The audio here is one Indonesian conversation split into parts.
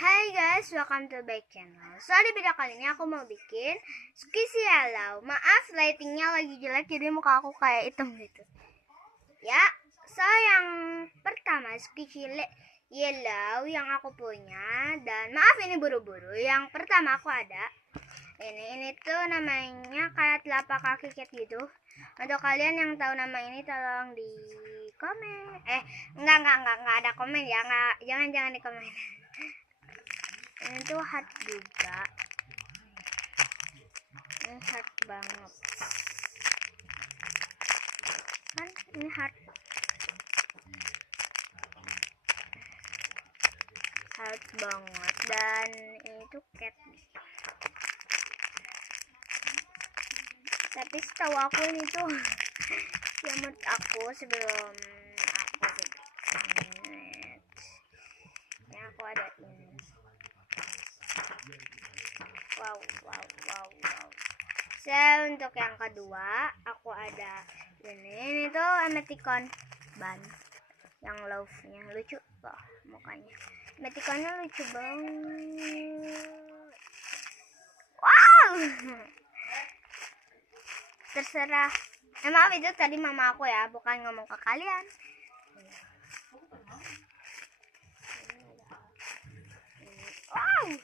Hai guys, welcome to back channel. So di video kali ini aku mau bikin squishy yellow. Maaf lightingnya lagi jelek jadi muka aku kayak hitam gitu. Ya, so yang pertama squishy yellow yang aku punya. Dan maaf ini buru-buru. Yang pertama aku ada ini tuh namanya kayak telapak kaki cat gitu. Untuk kalian yang tahu nama ini tolong di komen. Enggak ada komen ya. Jangan di komen. Ini tuh hard juga. Ini hard banget. Kan ini hard. Hard banget dan ini tuh cat. Tapi setahu aku ini tuh yang menurut aku sebelum aku bikin. Ini aku ada ini. Wow. So untuk yang kedua aku ada ini tuh emoticon ban yang love-nya lucu loh mukanya. Emoticonnya lucu banget. Wow. Terserah. Maaf itu tadi mama aku ya, bukan ngomong ke kalian. Wow.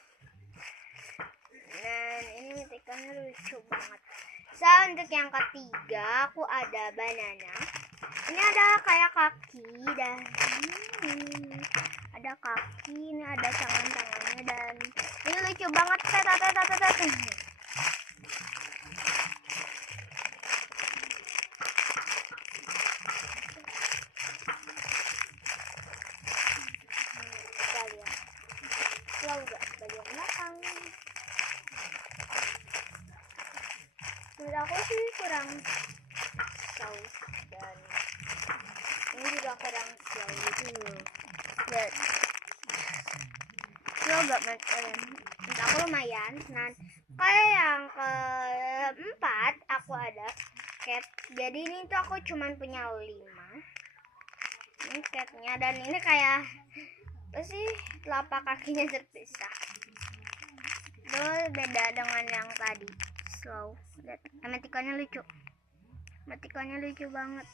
Dan ini emoticonnya lucu banget. So untuk yang ketiga aku ada banana. Ini ada kayak kaki dan ada kaki, ini ada tangannya dan ini lucu banget. Slow gak bagian belakang. Menurut aku sih kurang slow dan ini juga kurang slow gitu. Dan slow gak kalian? Menurut aku lumayan. Nah kayak yang keempat aku ada cat. Jadi ini tuh aku cuman punya 5. Ini catnya dan ini kayak apa sih, telapak kakinya terpisah. Itu beda dengan yang tadi. Slow. Lihat, emoticonnya lucu. Emoticonnya lucu banget.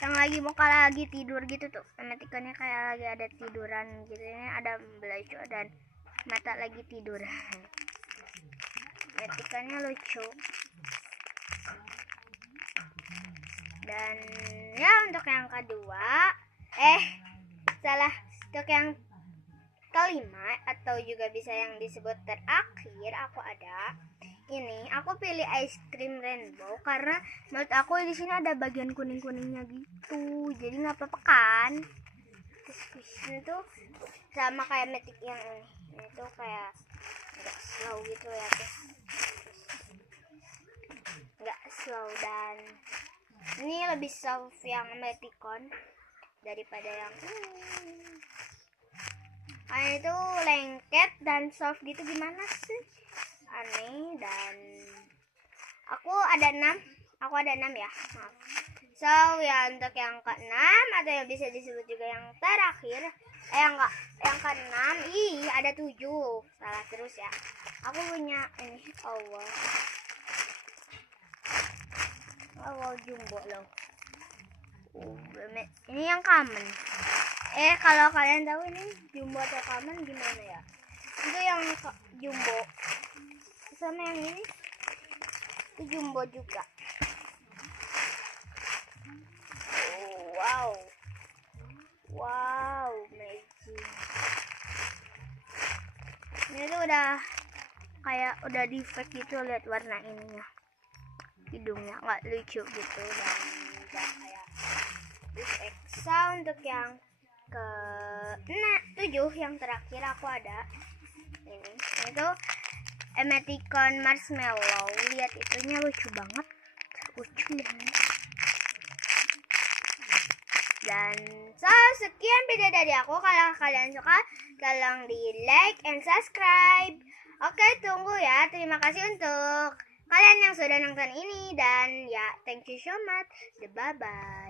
Yang lagi muka lagi tidur gitu tuh. Emoticonnya kayak lagi ada tiduran gitu. Ini ada belacu dan mata lagi tidur. Emoticonnya lucu. Dan ya untuk yang kedua, salah. Untuk yang kelima atau juga bisa yang disebut terakhir aku ada ini. Aku pilih ice cream rainbow karena menurut aku di sini ada bagian kuning-kuningnya gitu. Jadi nggak apa-apa kan? Ini tuh sama kayak metik yang ini tuh kayak nggak slow gitu ya tuh. Nggak slow dan ini lebih soft yang metikon daripada yang ini itu lengket dan soft gitu, gimana sih, aneh. Dan aku ada 6 ya, maaf. So ya untuk yang ke-6 atau yang bisa disebut juga yang terakhir, yang ke-6 ada 7, salah terus ya. Aku punya ini wow jumbo loh. Ini yang common. Kalau kalian tahu ini jumbo atau common gimana ya? Itu yang jumbo. Sama yang ini itu jumbo juga. Wow, magic. Ini tuh udah kayak udah di fake gitu, lihat warna ininya. Hidungnya nggak lucu gitu dan udah kayak di fake. So untuk yang ke-7 yang terakhir aku ada ini tuh emoticon marshmallow. Lihat itunya lucu banget, lucu banget. Dan so sekian video dari aku. Kalau kalian suka tolong di like and subscribe. Oke, tunggu ya. Terima kasih untuk kalian yang sudah nonton ini dan ya thank you so much. Bye bye.